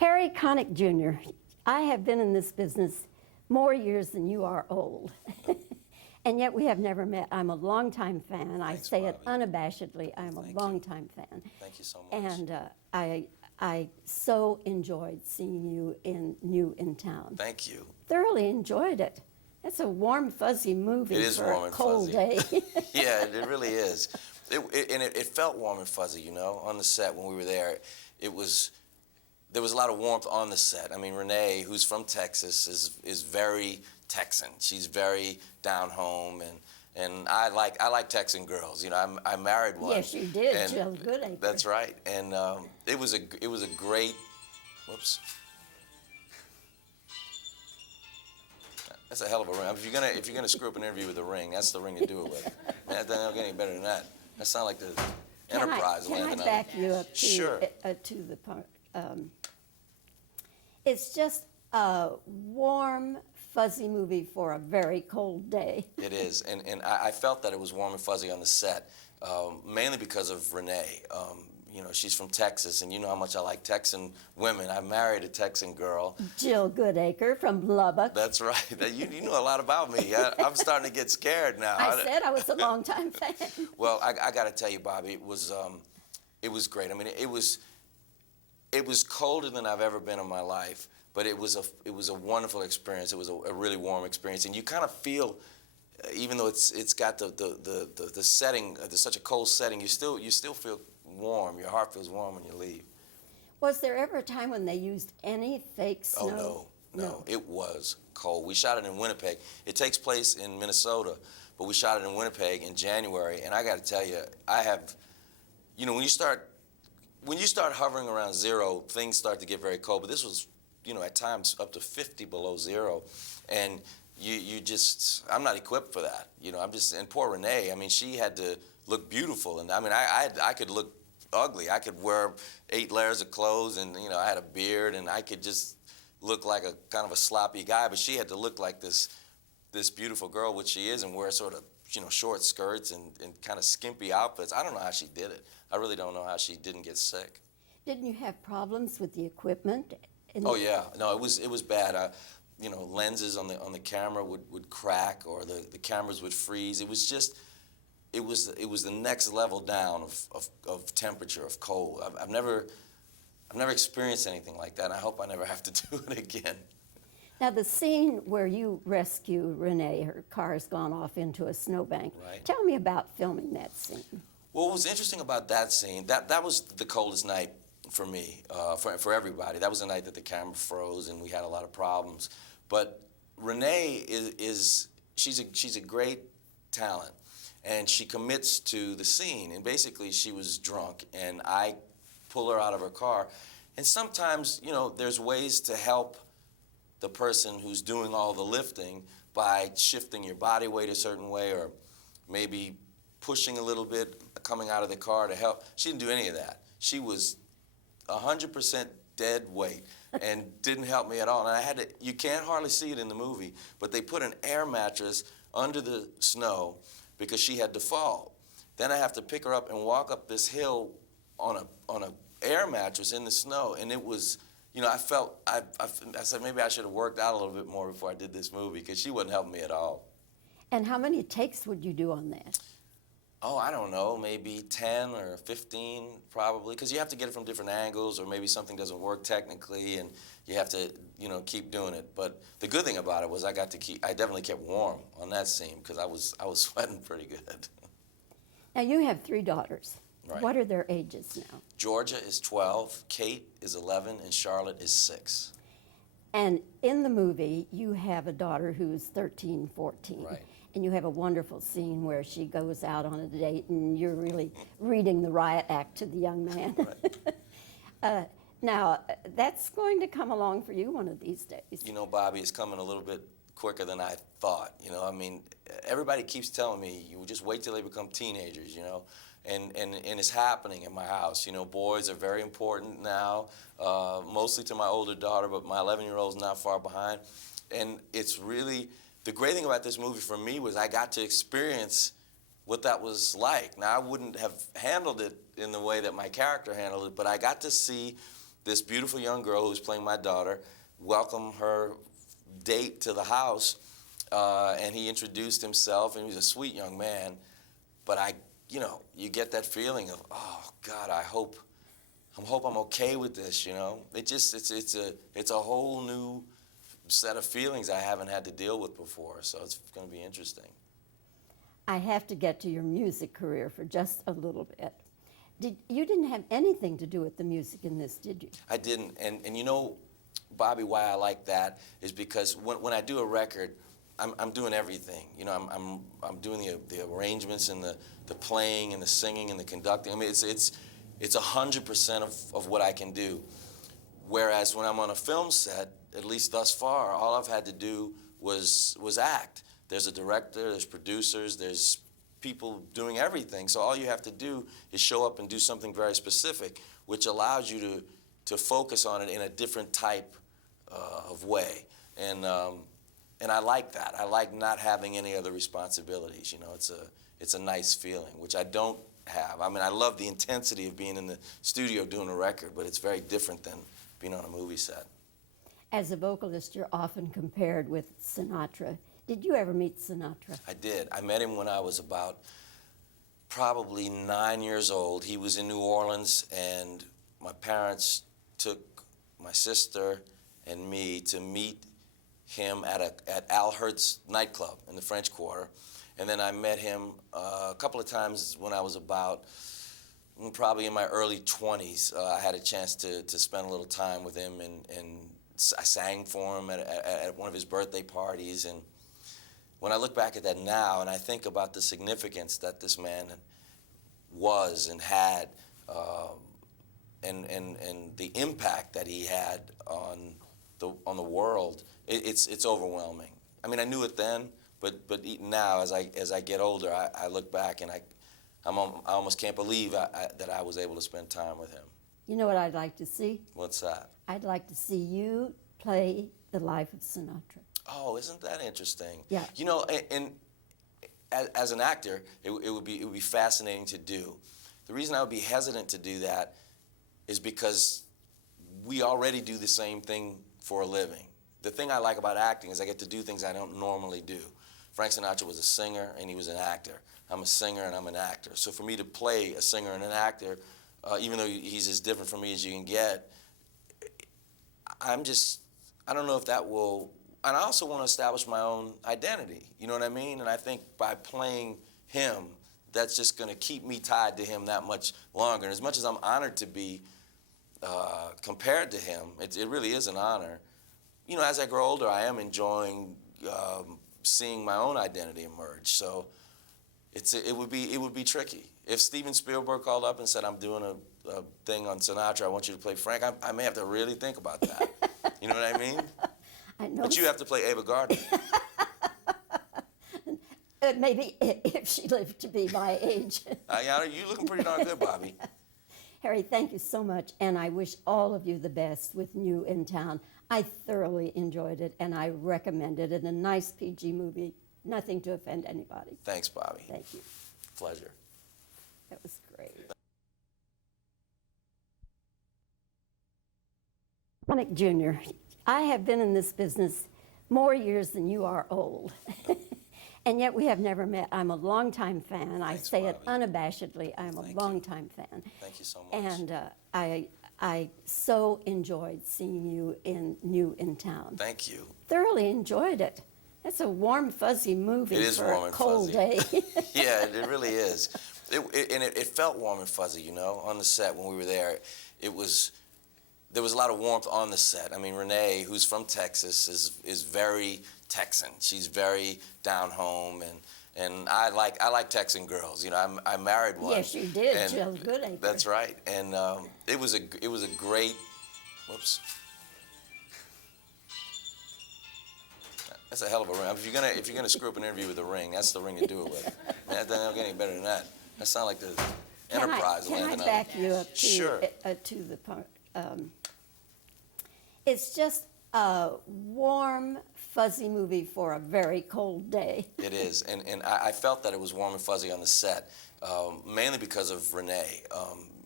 Harry Connick Jr., I have been in this business more years than you are old. And yet we have never met. I'm a longtime fan. Thanks, I say it Bobbie. unabashedly. I'm a longtime fan. Thank you so much. And I so enjoyed seeing you new in town. Thank you. Thoroughly enjoyed it. It's a warm, fuzzy movie It is for warm a and cold fuzzy. day. Yeah, it really is. It felt warm and fuzzy, you know, on the set when we were there. There was a lot of warmth on the set. I mean, Renee, who's from Texas, is very Texan. She's very down home, and I like Texan girls. You know, I married one. Yes, you did, and Jill Goodacre. That's right. And it was a great. Whoops. That's a hell of a ring. If you're gonna screw up an interview with a ring, that's the ring to do it with. Man, that doesn't get any better than that. That sounds like the Enterprise landing Can I on back it. you up to, Sure. To the part? It's just a warm, fuzzy movie for a very cold day. It is, and I felt that it was warm and fuzzy on the set, mainly because of Renee. You know, she's from Texas, and you know how much I like Texan women. I married a Texan girl. Jill Goodacre from Lubbock. That's right. You know a lot about me. I'm starting to get scared now. I said I was a longtime fan. Well, I got to tell you, Bobbie, it was great. I mean, it was colder than I've ever been in my life, but it was a wonderful experience. It was a really warm experience, and you kind of feel, even though it's got the setting, there's such a cold setting, you still feel warm. Your heart feels warm when you leave. Was there ever a time when they used any fake snow? Oh no, it was cold. We shot it in Winnipeg. It takes place in Minnesota, but we shot it in Winnipeg in January, and I got to tell you, you know, when you start hovering around zero, things start to get very cold. But this was, you know, at times up to 50 below zero, and I'm not equipped for that. You know, and poor Renee, I mean, she had to look beautiful, and I mean, I could look ugly. I could wear 8 layers of clothes, and you know, I had a beard, and I could just look like a kind of a sloppy guy. But she had to look like this beautiful girl, which she is, and wear sort of, you know, short skirts and kind of skimpy outfits. I don't know how she did it. I really don't know how she didn't get sick. Didn't you have problems with the equipment? Oh yeah, no, it was bad. You know, lenses on the camera would crack, or the cameras would freeze. It was just, it was the next level down of temperature, of cold. I've never experienced anything like that, and I hope I never have to do it again. Now, the scene where you rescue Renee, her car's gone off into a snowbank. Right. Tell me about filming that scene. Well, what was interesting about that scene, that was the coldest night for me, for everybody. That was the night that the camera froze and we had a lot of problems. But Renee she's a great talent, and she commits to the scene. And basically, she was drunk, and I pull her out of her car. And sometimes, you know, there's ways to help the person who's doing all the lifting by shifting your body weight a certain way, or maybe pushing a little bit, coming out of the car to help. She didn't do any of that. She was 100% dead weight and didn't help me at all. And you can't hardly see it in the movie, but they put an air mattress under the snow because she had to fall. Then I have to pick her up and walk up this hill on a air mattress in the snow, and it was, you know, I said maybe I should have worked out a little bit more before I did this movie, because she wasn't helping me at all. And how many takes would you do on that? Oh, I don't know, maybe 10 or 15 probably, because you have to get it from different angles, or maybe something doesn't work technically, and you have to, you know, keep doing it. But the good thing about it was I definitely kept warm on that scene, because I was sweating pretty good. Now, you have 3 daughters. Right. What are their ages now? Georgia is 12, Kate is 11, and Charlotte is 6. And in the movie, you have a daughter who's 13, 14. Right. And you have a wonderful scene where she goes out on a date, and you're really reading the riot act to the young man. Right. Now, that's going to come along for you one of these days. You know, Bobbie, it's coming a little bit quicker than I thought. You know, I mean, everybody keeps telling me, you just wait till they become teenagers, you know. And it's happening in my house. You know, boys are very important now, mostly to my older daughter, but my 11-year-old's not far behind. And it's really, the great thing about this movie for me was I got to experience what that was like. Now, I wouldn't have handled it in the way that my character handled it, but I got to see this beautiful young girl who's playing my daughter, welcome her date to the house, and he introduced himself, and he was a sweet young man. But you get that feeling of, oh God, I hope I'm okay with this. It's a whole new set of feelings I haven't had to deal with before. So it's going to be interesting. I have to get to your music career for just a little bit. You didn't have anything to do with the music in this, did you? I didn't, and Bobbie, why I like that is because when I do a record, I'm doing everything. I'm doing the arrangements and the playing and the singing and the conducting. I mean, it's 100% of what I can do. Whereas when I'm on a film set, at least thus far, all I've had to do was act. There's a director, there's producers, there's people doing everything. So all you have to do is show up and do something very specific, which allows you to focus on it in a different type of way. And I like that. I like not having any other responsibilities. It's a nice feeling, which I don't have. I mean, I love the intensity of being in the studio doing a record, but it's very different than being on a movie set. As a vocalist, you're often compared with Sinatra. Did you ever meet Sinatra? I did. I met him when I was about probably 9 years old. He was in New Orleans, and my parents took my sister and me to meet him at Al Hurt's nightclub in the French Quarter. And then I met him a couple of times when I was about probably in my early 20s. I had a chance to spend a little time with him, and I sang for him at one of his birthday parties. And when I look back at that now and I think about the significance that this man was and had, and the impact that he had on the world, it's overwhelming. I mean, I knew it then, but now as I get older, I look back and I almost can't believe that I was able to spend time with him. You know what I'd like to see? What's that? I'd like to see you play the life of Sinatra. Oh, isn't that interesting? Yeah. And as an actor, it would be fascinating to do. The reason I would be hesitant to do that is because we already do the same thing for a living. The thing I like about acting is I get to do things I don't normally do. Frank Sinatra was a singer and he was an actor. I'm a singer and I'm an actor. So for me to play a singer and an actor, even though he's as different from me as you can get, I don't know if that will. And I also want to establish my own identity, you know what I mean? And I think by playing him, that's just going to keep me tied to him that much longer. And as much as I'm honored to be compared to him, it really is an honor. As I grow older, I am enjoying seeing my own identity emerge. So it would be tricky. If Steven Spielberg called up and said, I'm doing a thing on Sinatra, I want you to play Frank, I may have to really think about that. You know what I mean? I know. But you have to play Ava Gardner. Maybe if she lived to be my age. You're looking pretty darn good, Bobbie. Harry, thank you so much, and I wish all of you the best with New in Town. I thoroughly enjoyed it, and I recommend it. It's a nice PG movie, nothing to offend anybody. Thanks, Bobbie. Thank you. Pleasure. That was great. Connick Jr., I have been in this business more years than you are old. And yet we have never met. I'm a longtime fan. Thanks, I say it Bobbie. unabashedly. I'm a longtime fan. Thank you so much. And I so enjoyed seeing you in New in Town. Thank you. Thoroughly enjoyed it. It's a warm, fuzzy movie It is for warm a and cold fuzzy. day. Yeah, it really is. It felt warm and fuzzy, on the set when we were there. There was a lot of warmth on the set. I mean, Renee, who's from Texas, is very Texan. She's very down home, and I like Texan girls. I married one. Yes, you did, Jill Goodacre. That's right, and it was a great. Whoops. That's a hell of a ring. If you're gonna screw up an interview with a ring, that's the ring to do it with. Man, that doesn't get any better than that. That sounds like the Enterprise landing on Can I back you up Sure. to the part? It's just a warm, fuzzy movie for a very cold day. It is, and I felt that it was warm and fuzzy on the set, mainly because of Renee.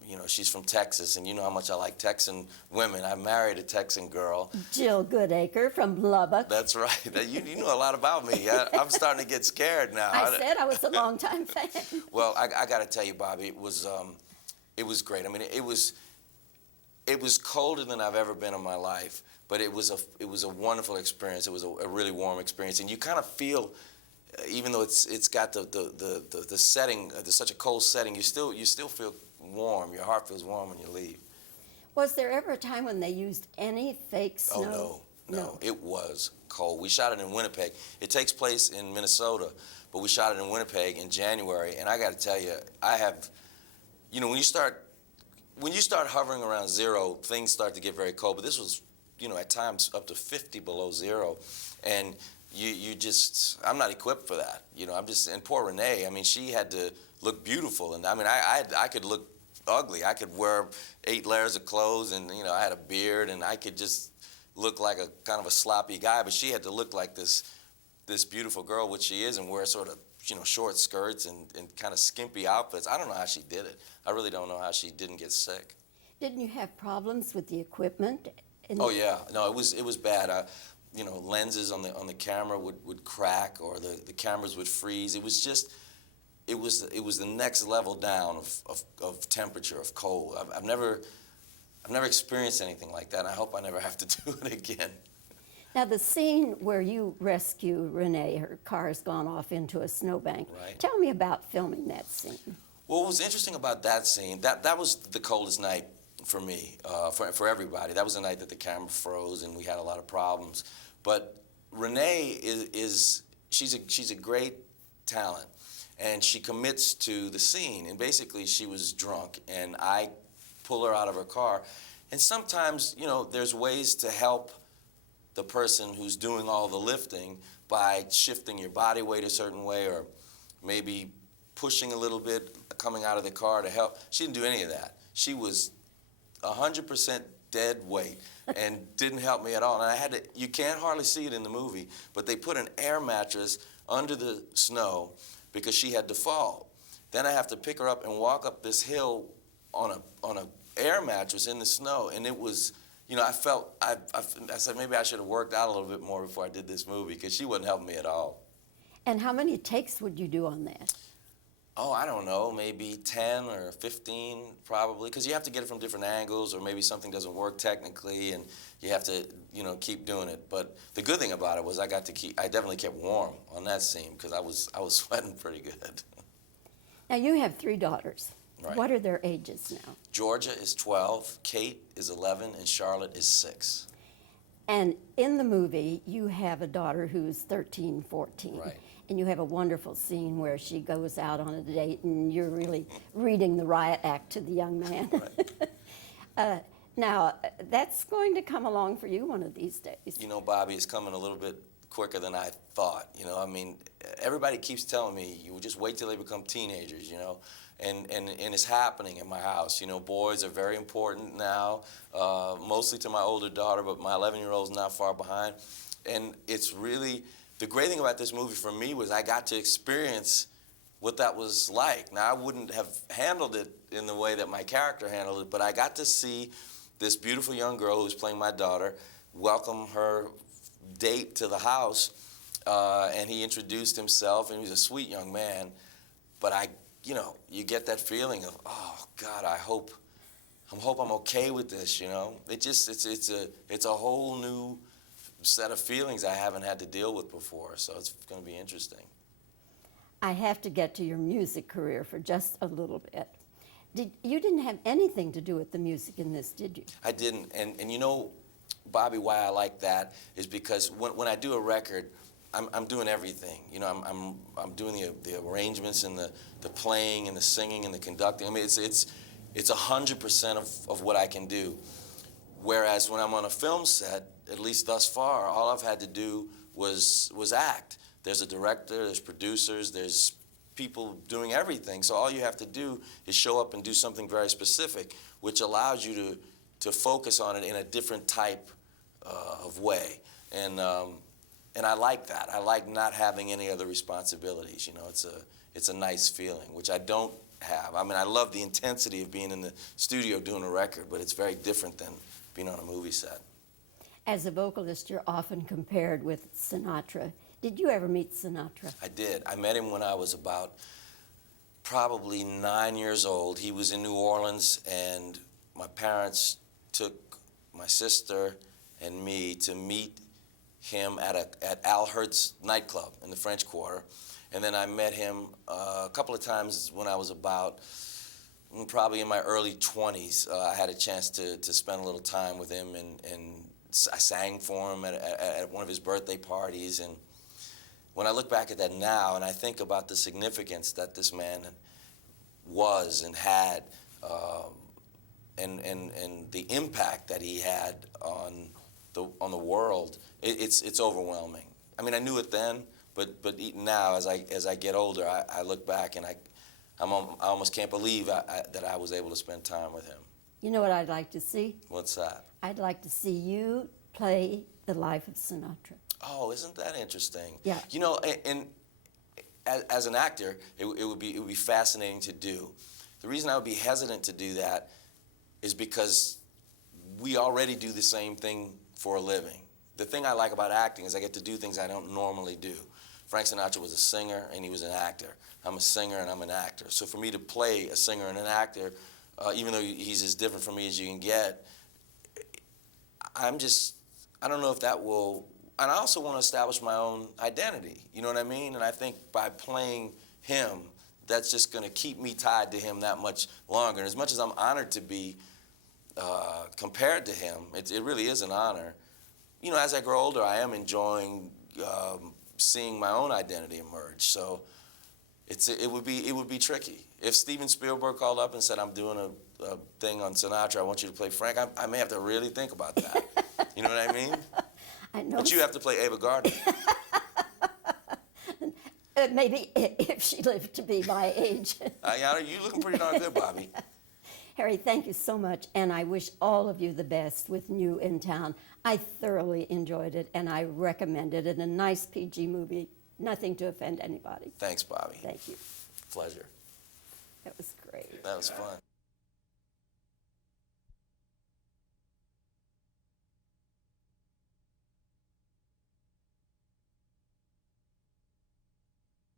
you know, she's from Texas, and you know how much I like Texan women. I married a Texan girl. Jill Goodacre from Lubbock. That's right. You know a lot about me. I'm starting to get scared now. I said I was a longtime fan. Well, I got to tell you, Bobbie, it was great. I mean, it was colder than I've ever been in my life, but it was a wonderful experience. It was a really warm experience, and you kind of feel, even though it's got the setting, there's such a cold setting, you still feel warm. Your heart feels warm when you leave. Was there ever a time when they used any fake snow? Oh no, it was cold. We shot it in Winnipeg. It takes place in Minnesota, but we shot it in Winnipeg in January, and I got to tell you, you know, when you start hovering around zero, things start to get very cold. But this was, you know, at times up to 50 below zero, and I'm not equipped for that. You know, and poor Renee, I mean, she had to look beautiful, and I mean, I could look ugly. I could wear 8 layers of clothes, and you know, I had a beard, and I could just look like a kind of a sloppy guy. But she had to look like this beautiful girl, which she is, and wear sort of, you know, short skirts and kind of skimpy outfits. I don't know how she did it. I really don't know how she didn't get sick. Didn't you have problems with the equipment? Oh yeah, no, it was bad. You know, lenses on the camera would crack, or the cameras would freeze. It was just, it was the next level down of temperature, of cold. I've never experienced anything like that, and I hope I never have to do it again. Now, the scene where you rescue Renee, her car's gone off into a snowbank. Right. Tell me about filming that scene. Well, what was interesting about that scene, that was the coldest night for me, for everybody. That was the night that the camera froze and we had a lot of problems. But Renee she's a great talent, and she commits to the scene. And basically, she was drunk, and I pull her out of her car. And sometimes, you know, there's ways to help the person who's doing all the lifting by shifting your body weight a certain way, or maybe pushing a little bit coming out of the car to help. She didn't do any of that. She was 100% dead weight and didn't help me at all. And you can't hardly see it in the movie, but they put an air mattress under the snow because she had to fall. Then I have to pick her up and walk up this hill on a air mattress in the snow, and it was, you know, I said maybe I should have worked out a little bit more before I did this movie, because she wasn't helping me at all. And how many takes would you do on that? Oh, I don't know, maybe 10 or 15 probably, because you have to get it from different angles, or maybe something doesn't work technically, and you have to, you know, keep doing it. But the good thing about it was I definitely kept warm on that scene, because I was sweating pretty good. Now, you have 3 daughters. Right. What are their ages now? Georgia is 12, Kate is 11, and Charlotte is 6. And in the movie, you have a daughter who's 13, 14. Right. And you have a wonderful scene where she goes out on a date, and you're really reading the riot act to the young man. Right. Now, that's going to come along for you one of these days. You know, Bobbie, it's coming a little bit quicker than I thought. You know, I mean, everybody keeps telling me, you just wait till they become teenagers, you know. And it's happening in my house. You know, boys are very important now, mostly to my older daughter, but my 11-year-old's not far behind. And it's really, the great thing about this movie for me was I got to experience what that was like. Now, I wouldn't have handled it in the way that my character handled it, but I got to see this beautiful young girl who was playing my daughter welcome her date to the house, and he introduced himself, and he was a sweet young man, but you know, you get that feeling of, oh God, I hope I'm okay with this. You know, it's a whole new set of feelings I haven't had to deal with before. So it's going to be interesting. I have to get to your music career for just a little bit. You didn't have anything to do with the music in this, did you? I didn't, and you know, Bobbie, why I like that is because when I do a record, I'm doing everything. You know, I'm doing the arrangements and the playing and the singing and the conducting. I mean, it's 100% of what I can do. Whereas when I'm on a film set, at least thus far, all I've had to do was act. There's a director, there's producers, there's people doing everything. So all you have to do is show up and do something very specific, which allows you to focus on it in a different type of way. And I like that. I like not having any other responsibilities. You know, it's a nice feeling, which I don't have. I mean, I love the intensity of being in the studio doing a record, but it's very different than being on a movie set. As a vocalist, you're often compared with Sinatra. Did you ever meet Sinatra? I did. I met him when I was about probably 9 years old. He was in New Orleans, and my parents took my sister and me to meet him at Al Hurt's nightclub in the French Quarter. And then I met him a couple of times when I was about probably in my early 20s. I had a chance to spend a little time with him, and I sang for him at one of his birthday parties. And when I look back at that now and I think about the significance that this man was and had, and the impact that he had on the world, it's overwhelming. I mean, I knew it then, but now as I get older, I look back and I almost can't believe that I was able to spend time with him. You know what I'd like to see? What's that? I'd like to see you play the life of Sinatra. Oh, isn't that interesting? Yeah. You know, and as an actor, it would be fascinating to do. The reason I would be hesitant to do that is because we already do the same thing for a living. The thing I like about acting is I get to do things I don't normally do. Frank Sinatra was a singer and he was an actor. I'm a singer and I'm an actor. So for me to play a singer and an actor, even though he's as different from me as you can get, I don't know if that will, and I also want to establish my own identity, you know what I mean? And I think by playing him, that's just going to keep me tied to him that much longer. And as much as I'm honored to be compared to him, it really is an honor. You know, as I grow older, I am enjoying seeing my own identity emerge. So it would be tricky. If Steven Spielberg called up and said, I'm doing a thing on Sinatra, I want you to play Frank, I may have to really think about that. You know what I mean? I know. But you have to play Ava Gardner. Maybe if she lived to be my age. You looking pretty darn good, Bobbie. Harry, thank you so much, and I wish all of you the best with New in Town. I thoroughly enjoyed it, and I recommend it. It's a nice PG movie, nothing to offend anybody. Thanks, Bobbie. Thank you. Pleasure. That was great. That was fun.